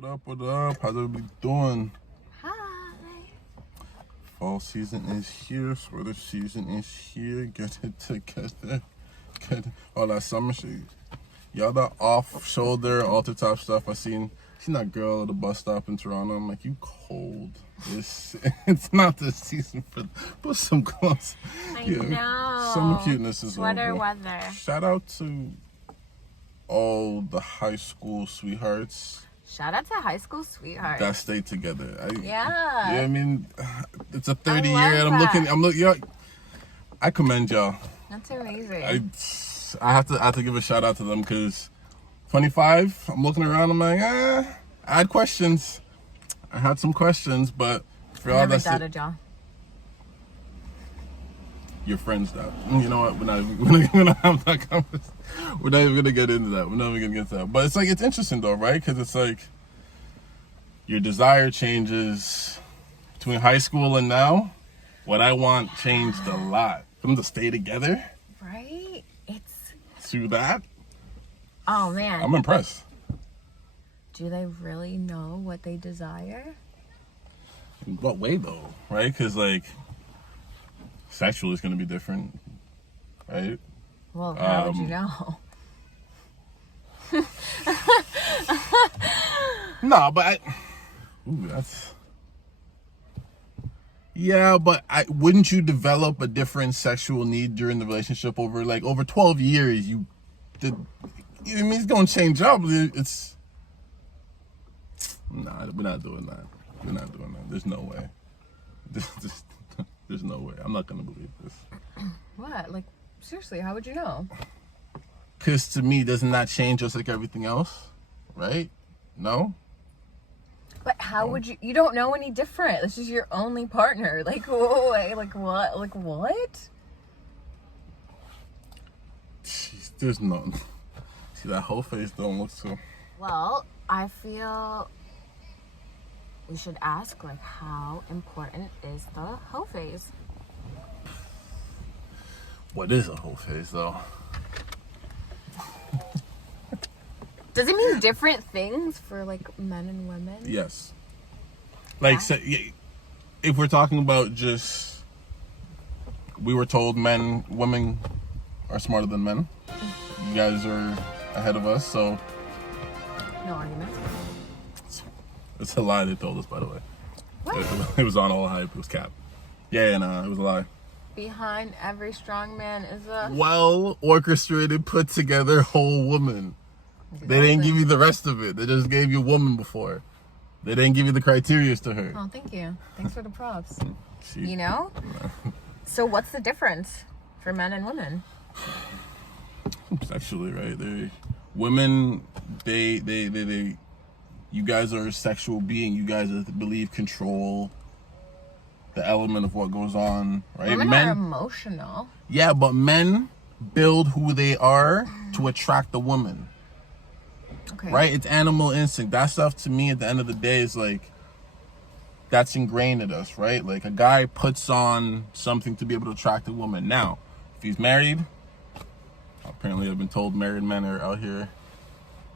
What up, what up? How's everybody doing? Hi. Fall season is here, sweater season is here. Get it together. All that summer shit. Y'all that off-shoulder, alter-top stuff I seen that girl at the bus stop in Toronto. I'm like, you cold. It's not the season for put some clothes. I know. Summer cuteness is sweater over. weather. Shout out to all the high school sweethearts. Shout out to high school sweethearts. That stay together. Yeah. I mean, it's a 30 year, love and that. I'm looking. Yeah, I commend y'all. That's amazing. I have to give a shout out to them because 25. I'm looking around. I'm like, I had questions. I had some questions, but for all Never that, doubted y'all. your friends doubt. You know what? We're not gonna have that conversation. We're not even gonna get into that. We're not even gonna get to that. But it's like it's interesting though, right? Because it's like your desire changes between high school and now. What I want changed a lot. For them to stay together. Right? It's... Through that. Oh, man. I'm impressed. Do they really know what they desire? In what way though? Right? Because like sexual is gonna be different, right? Well, how would you know? No, but that's... Yeah, but wouldn't you develop a different sexual need during the relationship over 12 years? You did. I mean, it's gonna change up. It's... Nah, we're not doing that. We're not doing that. There's no way. There's no way. I'm not gonna believe this. What? Like, seriously, how would you know? Because to me, doesn't that change just like everything else? Right? No? But how would you... You don't know any different. This is your only partner. Like, whoa, like what? Like, what? Jeez, there's no... See, that whole face don't look so... Well, I feel we should ask, like, how important is the hoe phase? What is a whole face, though? Does it mean different things for, like, men and women? Yes. Like, Yeah. so, if we're talking about just... We were told women are smarter than men. You guys are ahead of us, so... No arguments. It's a lie they told us, by the way. What? It was on all hype. It was cap. Yeah, it was a lie. Behind every strong man is a... Well orchestrated, put together whole woman. They didn't give you the rest of it. They just gave you woman before. They didn't give you the criteria to her. Oh, thank you. Thanks for the props. She, You know? So what's the difference for men and women? Sexually, right? Women, you guys are a sexual being. You guys believe control the element of what goes on, right? Women Men are emotional. Yeah, but men build who they are to attract the woman. Okay. Right? It's animal instinct. That stuff to me at the end of the day is like, that's ingrained in us, right? Like a guy puts on something to be able to attract a woman. Now, if he's married, apparently I've been told married men are out here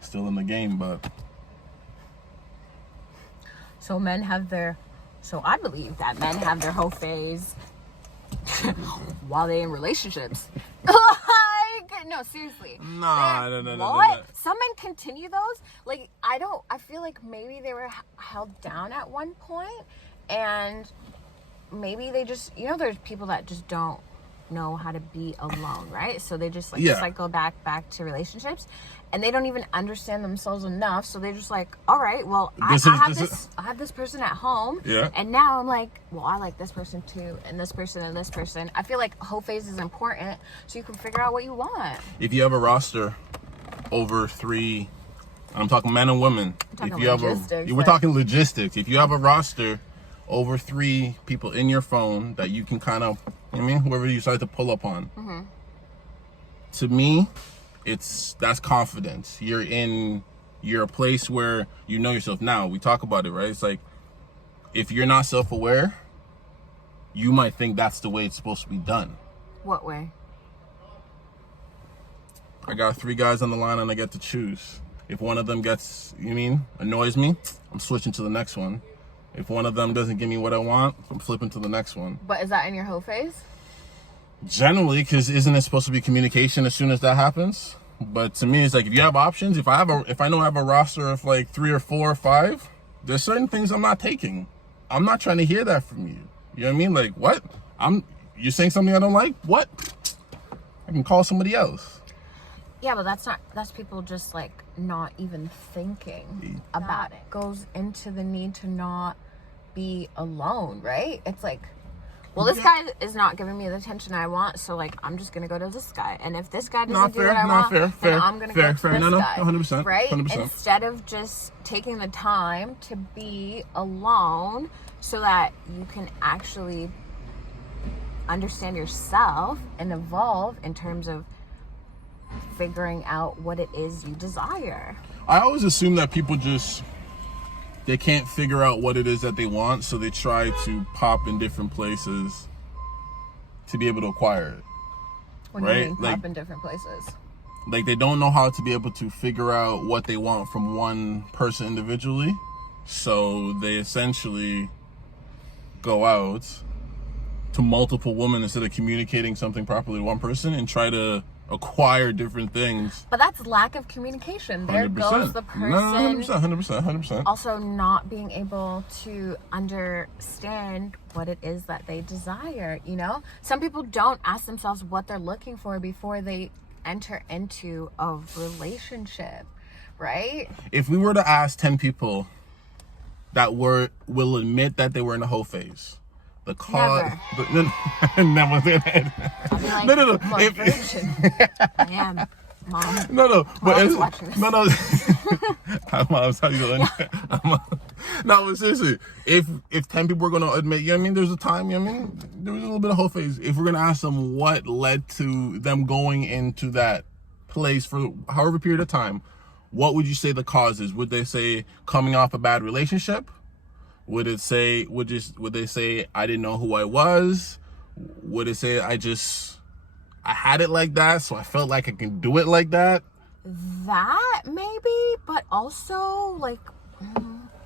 still in the game, but... So I believe that men have their hoe phase while they're in relationships. No, seriously. No. What? Some men continue those. Like, I feel like maybe they were held down at one point, and maybe they just, there's people that just don't know how to be alone, right? So they just cycle back to relationships, and they don't even understand themselves enough. So they're just like, all right, well, I have this person at home, and now I'm like, well, I like this person too, and this person and this person. I feel like whole phase is important, so you can figure out what you want. If you have a roster over 3, I'm talking men and women. We're talking logistics. If you have a roster over 3 people in your phone that you can kind of, whoever you decide to pull up on. Mm-hmm. To me, that's confidence. You're a place where you know yourself. Now we talk about it, right? It's like, if you're not self-aware, you might think that's the way it's supposed to be done. What way? I got 3 guys on the line and I get to choose. If one of them annoys me, I'm switching to the next one. If one of them doesn't give me what I want, I'm flipping to the next one. But is that in your whole phase? Generally, because isn't it supposed to be communication as soon as that happens? But to me, it's like, if you have options, if I know I have a roster of like 3 or 4 or 5, there's certain things I'm not taking. I'm not trying to hear that from you. You know what I mean? Like, what? You're saying something I don't like? What? I can call somebody else. Yeah, but that's people just like not even thinking about it. Goes into the need to not be alone, right? It's like, well, this guy is not giving me the attention I want, so like I'm just gonna go to this guy. And if this guy doesn't do what I want, then I'm gonna go to this guy. No, 100%. Right? 100%. Instead of just taking the time to be alone so that you can actually understand yourself and evolve in terms of figuring out what it is you desire. I always assume that people they can't figure out what it is that they want, so they try to pop in different places to be able to acquire it. What do you mean, pop in different places? Like, they don't know how to be able to figure out what they want from one person individually, so they essentially go out to multiple women instead of communicating something properly to one person and try to acquire different things. But that's lack of communication. There 100%. goes the person. No, 100%. Also not being able to understand what it is that they desire, you know? Some people don't ask themselves what they're looking for before they enter into a relationship, right? If we were to ask 10 people that will admit that they were in the whole phase, the cause. Never. Like, no. I am, Mom. No. Mom's watching this. No. Mom's how you doing? No, but seriously, if 10 people were going to admit, you know what I mean, there's a time, you know what I mean, there was a little bit of whole phase. If we're going to ask them what led to them going into that place for however period of time, what would you say the cause is? Would they say coming off a bad relationship? Would they say I didn't know who I was? Would it say I had it like that, so I felt like I can do it like that? That maybe, but also like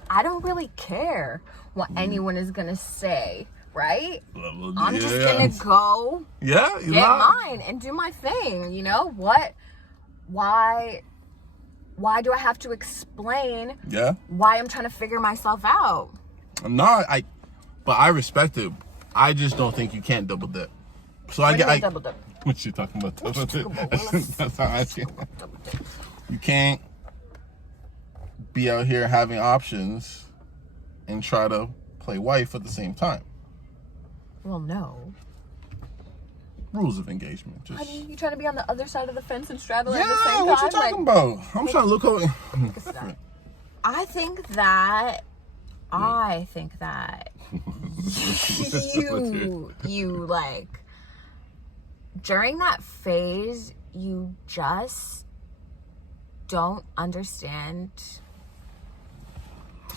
I don't really care what anyone is gonna say, right? I'm just gonna go get mine and do my thing, you know? Why do I have to explain why I'm trying to figure myself out? But I respect it. I just don't think you can't double dip. So I get double dip. What you talking about? Double dip? That's how I feel. You can't be out here having options and try to play wife at the same time. Well, no. Rules of engagement. Honey, you trying to be on the other side of the fence and straddle at the same time? Yeah, what you talking about? I'm trying to look over. I think that you like during that phase you just don't understand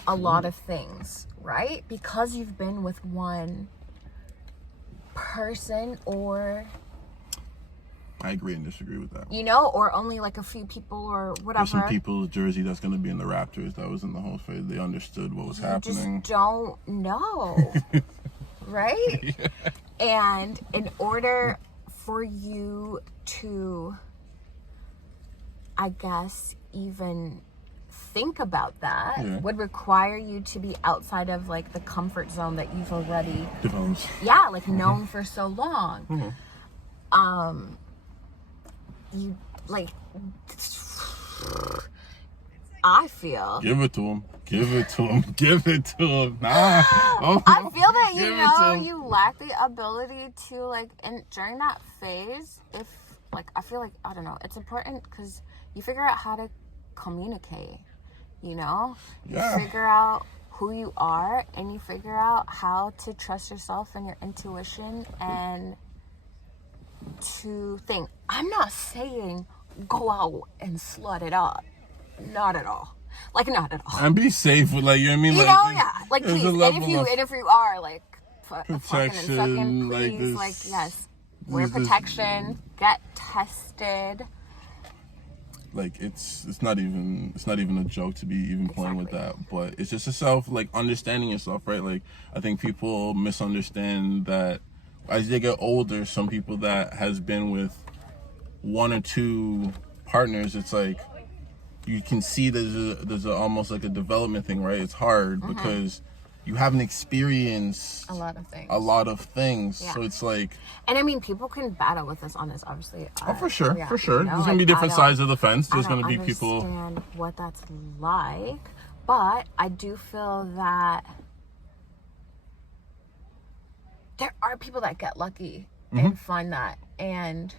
a lot of things, right? Because you've been with one person, or I agree and disagree with that. You know, or only like a few people or whatever. There's some people's jersey that's going to be in the Raptors that was in the whole phase. They understood what was happening. Just don't know. Right? Yeah. And in order for you to, I guess, even think about that would require you to be outside of like the comfort zone that you've already known for so long. You like, I feel give it to him. Nah. I feel that you lack the ability to like, and during that phase, if like, I feel like, I don't know, it's important because you figure out how to communicate, you know? You figure out who you are, and you figure out how to trust yourself and your intuition and to think. I'm not saying go out and slut it up. Not at all. Like, not at all. And be safe with, like, you know what I mean? You know, yeah. Like, please. And if you are, like, fucking and sucking, please, yes. Wear protection. Get tested. like it's not even a joke to be even playing with that. But it's just a self, like, understanding yourself, right? Like, I think people misunderstand that as they get older, some people that has been with one or two partners, it's like you can see there's a almost like a development thing, right? It's hard because you haven't experienced a lot of things. Yeah. So it's like, and I mean, people can battle with us on this, obviously. For sure. You know, there's gonna be different sides of the fence. There's gonna be people. Understand what that's like, but I do feel that there are people that get lucky and find that, and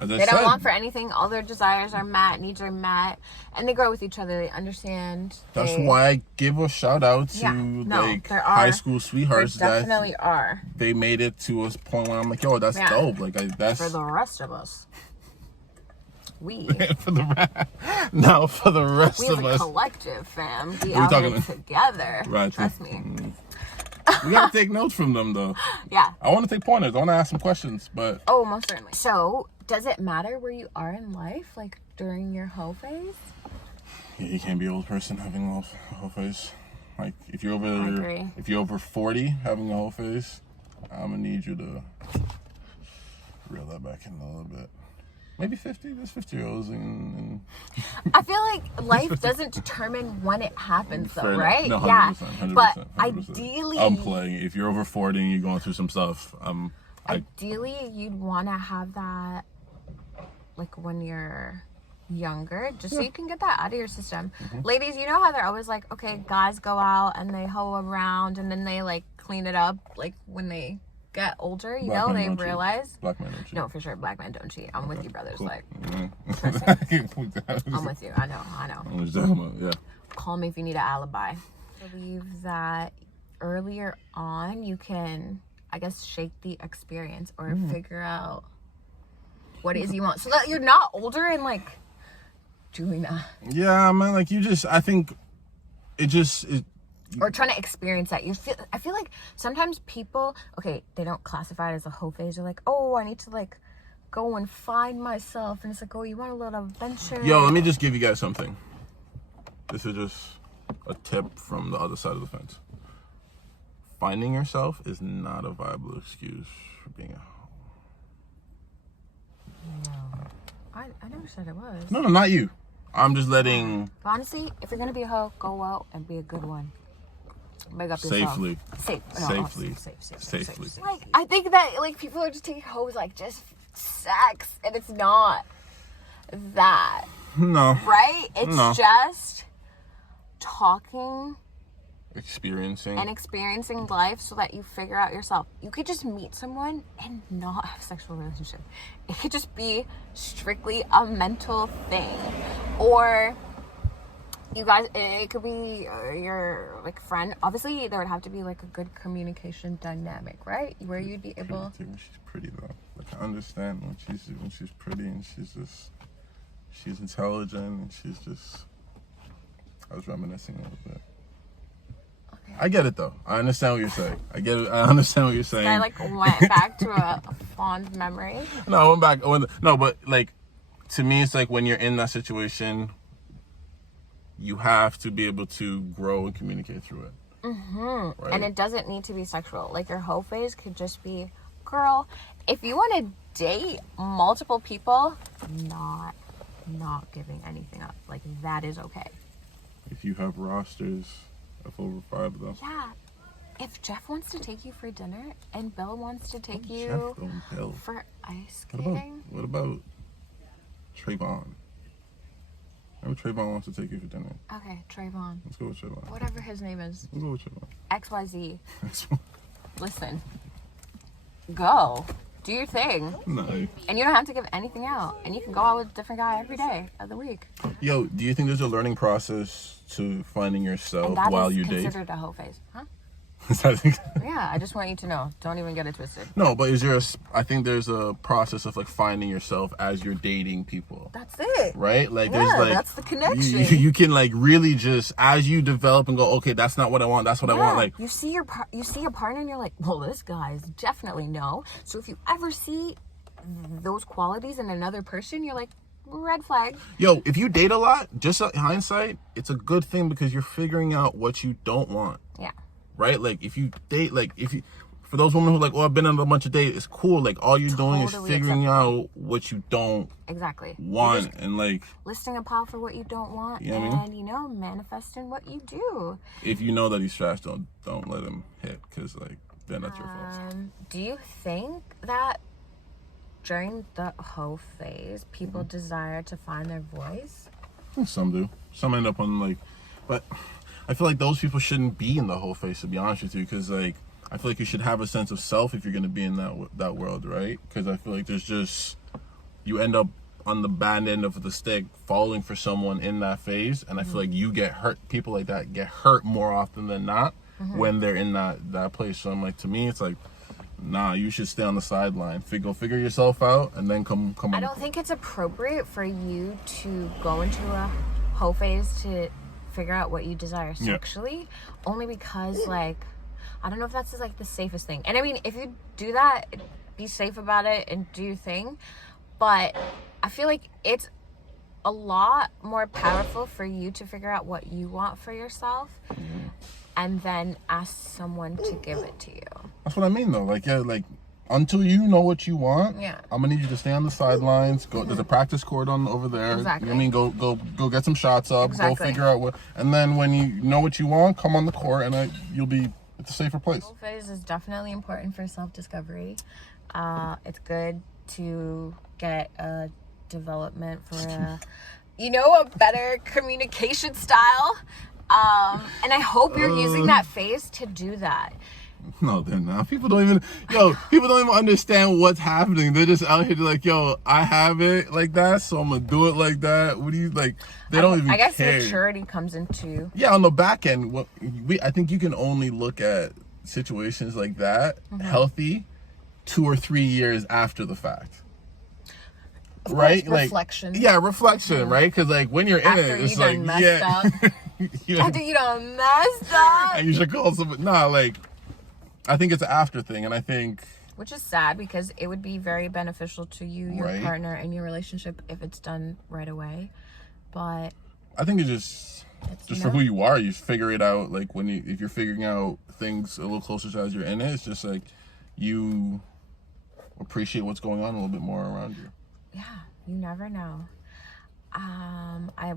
they don't want for anything. All their desires are met, needs are met, and they grow with each other. They understand. That's why I give a shout out to high school sweethearts. There definitely are. They made it to a point where I'm like, yo, that's dope. Like, that's for the rest of us. for the rest we of as a us, collective, fam. We out here together. Right. Trust me. We gotta take notes from them, though. Yeah. I want to take pointers. I want to ask some questions, but most certainly. So, does it matter where you are in life, like during your hoe phase? Yeah, you can't be an old person having a hoe phase. Like, if you're over 40 having a hoe phase, I'm gonna need you to reel that back in a little bit. Maybe 50. There's 50-year-olds and I feel like life doesn't determine when it happens, though, right? No, 100%, yeah. 100%, but 100%. ideally, I'm playing. If you're over 40 and you're going through some stuff, ideally, you'd want to have that, like, when you're younger, just so you can get that out of your system. Ladies, you know how they're always like, okay, guys go out and they hoe around and then they, like, clean it up, like, when they get older, you know, they realize. Black men don't cheat. No, for sure, black men don't cheat. I'm with you, brothers. Cool. Like, I'm with you. I know. I'm just talking about, yeah. Call me if you need an alibi. I believe that earlier on, you can, I guess, shake the experience or figure out what it is you want, so that you're not older and like doing that. Yeah, man. Like, I think it. Or trying to experience that. I feel like sometimes people, okay, they don't classify it as a hoe phase. They're like, oh, I need to like go and find myself. And it's like, oh, you want a little adventure? Yo, let me just give you guys something. This is just a tip from the other side of the fence. Finding yourself is not a viable excuse for being a hoe. No. I never said it was. No, not you. I'm just letting... But honestly, if you're going to be a hoe, go out and be a good one. Make up yourself. Safely. Like, I think that like people are just taking hoes like just sex, and it's not that. No. Right? It's just talking, experiencing life, so that you figure out yourself. You could just meet someone and not have a sexual relationship. It could just be strictly a mental thing, or you guys, it could be your like friend. Obviously, there would have to be like a good communication dynamic, right? Where you'd be able. She's pretty though. Like, I understand when she's pretty and she's intelligent and she's just. I was reminiscing a little bit. Okay. I get it though. I understand what you're saying. I understand what you're saying. I like went back to a fond memory. No, I went back. No, but like, to me, it's like when you're in that situation, you have to be able to grow and communicate through it. Right? And it doesn't need to be sexual. Like, your hoe phase could just be, girl, if you want to date multiple people, not giving anything up. Like, that is okay. If you have rosters of over 5 of them. Yeah. If Jeff wants to take you for dinner and Bill wants to take you for ice skating. What about Trayvon? Remember Trayvon wants to take you for dinner. Okay, Trayvon. Let's go with Trayvon. Whatever his name is. We'll go with Trayvon. XYZ. Listen. Go. Do your thing. No. And you don't have to give anything out. And you can go out with a different guy every day of the week. Yo, do you think there's a learning process to finding yourself while you date? And that is considered a hoe phase. Huh? Yeah, I just want you to know. Don't even get it twisted. No, but I think there's a process of like finding yourself as you're dating people. That's it. Right? Like, there's like, that's the connection. You can like really just, as you develop and go, okay, that's not what I want. That's what I want. Like, you see your partner and you're like, well, this guy's definitely no. So if you ever see those qualities in another person, you're like, red flag. Yo, if you date a lot, just in hindsight, it's a good thing because you're figuring out what you don't want. Yeah. Right? Like, if you date, like, for those women who are like, oh, I've been on a bunch of dates, it's cool. Like, all you're doing is figuring out what you don't want. And, like, listing a pile for what you don't want. You know what I mean? And, you know, manifesting what you do. If you know that he's trash, don't let him hit, because, like, then that's your fault. Do you think that during the hoe phase, people desire to find their voice? Some do. Some end up on, like, but I feel like those people shouldn't be in the hoe phase, to be honest with you, because, like, I feel like you should have a sense of self if you're going to be in that world, right? Because I feel like there's just, you end up on the bad end of the stick falling for someone in that phase, and I feel like you get hurt, people like that get hurt more often than not when they're in that place. So I'm like, to me, it's like, nah, you should stay on the sideline. Figure yourself out, and then come I don't think it's appropriate for you to go into a hoe phase to figure out what you desire sexually, only because, like, I don't know if that's like the safest thing. And I mean, if you do that, be safe about it and do your thing. But I feel like it's a lot more powerful for you to figure out what you want for yourself and then ask someone to give it to you. That's what I mean, though. Like, yeah, like, until you know what you want, yeah, I'm gonna need you to stay on the sidelines. Go. There's a practice court over there. Exactly. You know what I mean? Go get some shots up. Exactly. Go figure out what. And then when you know what you want, come on the court, and you'll be at a safer place. Hoe phase is definitely important for self-discovery. It's good to get a development for a better communication style. And I hope you're using that phase to do that. No, they're not. People don't even understand what's happening. They're just out here like, yo, I have it like that, so I'm gonna do it like that. What do you like? They don't even care. I guess maturity comes into. Yeah, on the back end, I think you can only look at situations like that healthy 2 or 3 years after the fact. Right? Like reflection. Yeah, reflection, right? Because like when you're in it, it's like up. After you done messed up. And you should call somebody. Nah, like I think it's an after thing, and I think, which is sad because it would be very beneficial to you, your partner, and your relationship if it's done right away. But I think it's just for who you are. You figure it out. Like if you're figuring out things a little closer as you're in it, it's just like you appreciate what's going on a little bit more around you. Yeah, you never know.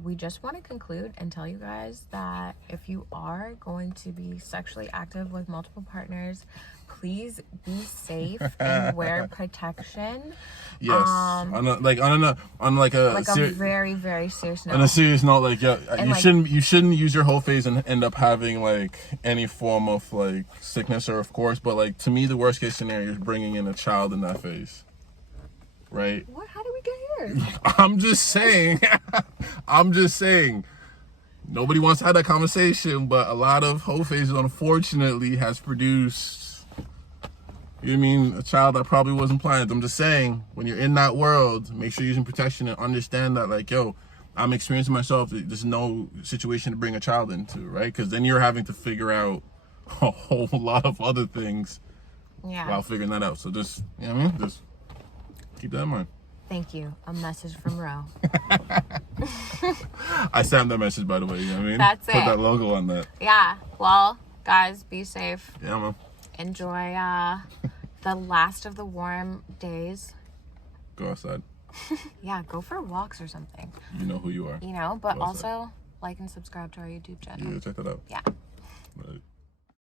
We just want to conclude and tell you guys that if you are going to be sexually active with multiple partners, please be safe and wear protection. Yes, on a very, very serious note. On a serious note, like you shouldn't use your whole phase and end up having like any form of like sickness or of course, but like to me the worst case scenario is bringing in a child in that phase. Right? What? How did we get here? I'm just saying. Nobody wants to have that conversation, but a lot of hoe phases, unfortunately, has produced, you know what I mean, a child that probably wasn't planned. I'm just saying, when you're in that world, make sure you're using protection and understand that, like, yo, I'm experiencing myself. There's no situation to bring a child into, right? Because then you're having to figure out a whole lot of other things while figuring that out. So just, you know what I mean? Just keep that in mind. Thank you. A message from Ro. I stamped that message, by the way. You know what I mean? That's Put that logo on that. Yeah. Well, guys, be safe. Yeah, man. Enjoy the last of the warm days. Go outside. Yeah, go for walks or something. You know who you are. But also like and subscribe to our YouTube channel. Yeah, check that out. Yeah.